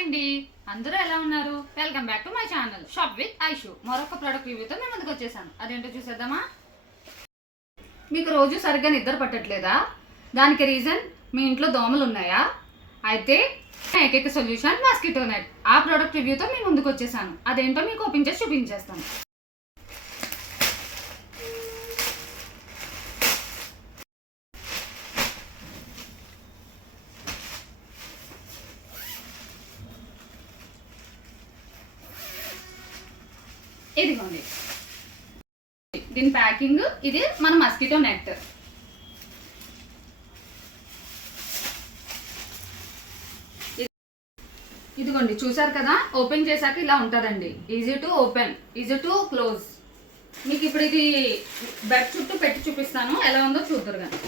అండి, అందరూ ఎలా ఉన్నారు? Welcome back to my channel shop with Aishu. మరొక ప్రోడక్ట్ రివ్యూతో మేము ముందుకు వచ్చేసాను. అదేంటో చూసేద్దామా? మీకు రోజు సరిగ్గా నిద్ర పట్టట్లేదా? దానికి రీజన్ మీ ఇంట్లో దోమలు ఉన్నాయా? అయితే ఏకైక సొల్యూషన్ మస్కిటో నెట్. ఆ ప్రోడక్ట్ రివ్యూతో మేము ముందుకు వచ్చేసాను. అదేంటో మీకు ఓపెన్ చేసి చూపించేస్తాను. ఇదిగోండి దీని ప్యాకింగ్. ఇది మన మస్కిటో నెట్. ఇదిగోండి చూసారు కదా, ఓపెన్ చేశాక ఇలా ఉంటుందండి. Easy to open, easy to close. మీకు ఇప్పుడు ఇది బెడ్ చుట్టూ పెట్టి చూపిస్తాను, ఎలా ఉందో చూద్దరు కానీ.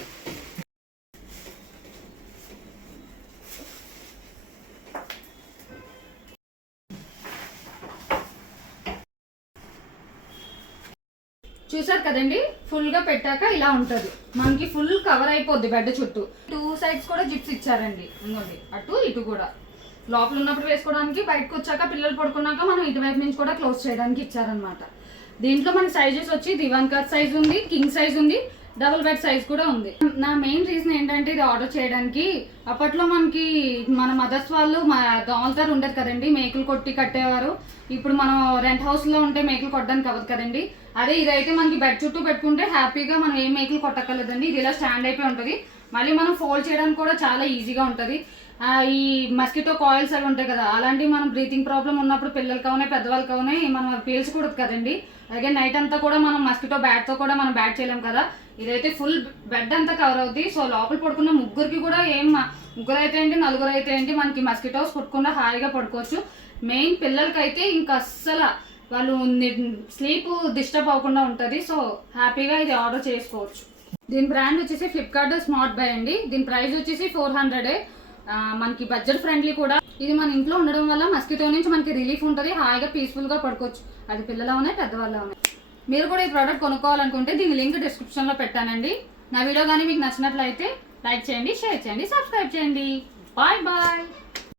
చూసారు కదండి, ఫుల్ గా పెట్టాక ఇలా ఉంటది. మనకి ఫుల్ కవర్ అయిపోద్ది బెడ్ చుట్టూ. 2 సైడ్స్ కూడా జిప్స్ ఇచ్చారండి. ఇంకోండి అటు ఇటు కూడా. లోపల ఉన్నప్పుడు వేసుకోవడానికి, బయటకు వచ్చాక పిల్లలు పడుకున్నాక మనం ఇటువైపు నుంచి కూడా క్లోజ్ చేయడానికి ఇచ్చారనమాట. దీంట్లో మన సైజెస్ వచ్చి ఇది 1 సైజ్ ఉంది, కింగ్ సైజ్ ఉంది, డబుల్ బెడ్ సైజ్ కూడా ఉంది. నా మెయిన్ రీజన్ ఏంటంటే ఇది ఆర్డర్ చేయడానికి, అప్పట్లో మనకి మన మదర్స్ వాళ్ళు దోమలతో ఉండదు కదండి, మేకలు కొట్టి కట్టేవారు. ఇప్పుడు మనం రెంట్ హౌస్ లో ఉంటే మేకలు కొట్టడానికి అవ్వదు కదండి. అదే ఇదైతే మనకి బెడ్ చుట్టూ పెట్టుకుంటే హ్యాపీగా మనం ఏం మేకలు కొట్టక్కర్లేదండి. ఇది ఇలా స్టాండ్ అయిపోయి ఉంటుంది. మళ్ళీ మనం ఫోల్డ్ చేయడానికి కూడా చాలా ఈజీగా ఉంటుంది. ఈ మస్కిటో కాయిల్స్ అవి ఉంటాయి కదా, అలాంటివి మనం బ్రీతింగ్ ప్రాబ్లం ఉన్నప్పుడు పిల్లలకి అవునే పెద్దవాళ్ళకి అవునే మనం పీల్చకూడదు కదండి. అలాగే నైట్ అంతా కూడా మనం మస్కిటో బ్యాట్తో కూడా మనం బ్యాట్ చేయలేం కదా. ఇదైతే ఫుల్ బెడ్ అంతా కవర్ అవుతుంది. సో లోపల పడుకున్న ముగ్గురికి కూడా ముగ్గురు అయితే ఏంటి, నలుగురు అయితే ఏంటి, మనకి మస్కిటోస్ పుట్టకుండా హాయిగా పడుకోవచ్చు. మెయిన్ పిల్లలకైతే ఇంకా అస్సలు వాళ్ళు స్లీప్ డిస్టర్బ్ అవ్వకుండా ఉంటుంది. సో హ్యాపీగా ఇది ఆర్డర్ చేసుకోవచ్చు. దీని బ్రాండ్ వచ్చేసి ఫ్లిప్కార్ట్ స్మార్ట్ బై అండి. దీని ప్రైస్ వచ్చేసి 400. మనకి బడ్జెట్ ఫ్రెండ్లీ కూడా. ఇది మన ఇంట్లో ఉండడం వల్ల మస్కిటో నుంచి మనకి రిలీఫ్ ఉంటుంది. హాయిగా పీస్ఫుల్గా పడుకోవచ్చు. అది పిల్లలు ఉన్నాయి, పెద్దవాళ్ళు ఉన్నాయి. మీరు కూడా ఈ ప్రోడక్ట్ కొనుక్కోవాలనుకుంటే దీని లింక్ డిస్క్రిప్షన్లో పెట్టానండి. నా వీడియో కానీ మీకు నచ్చినట్లయితే లైక్ చేయండి, షేర్ చేయండి, సబ్స్క్రైబ్ చేయండి. Bye bye.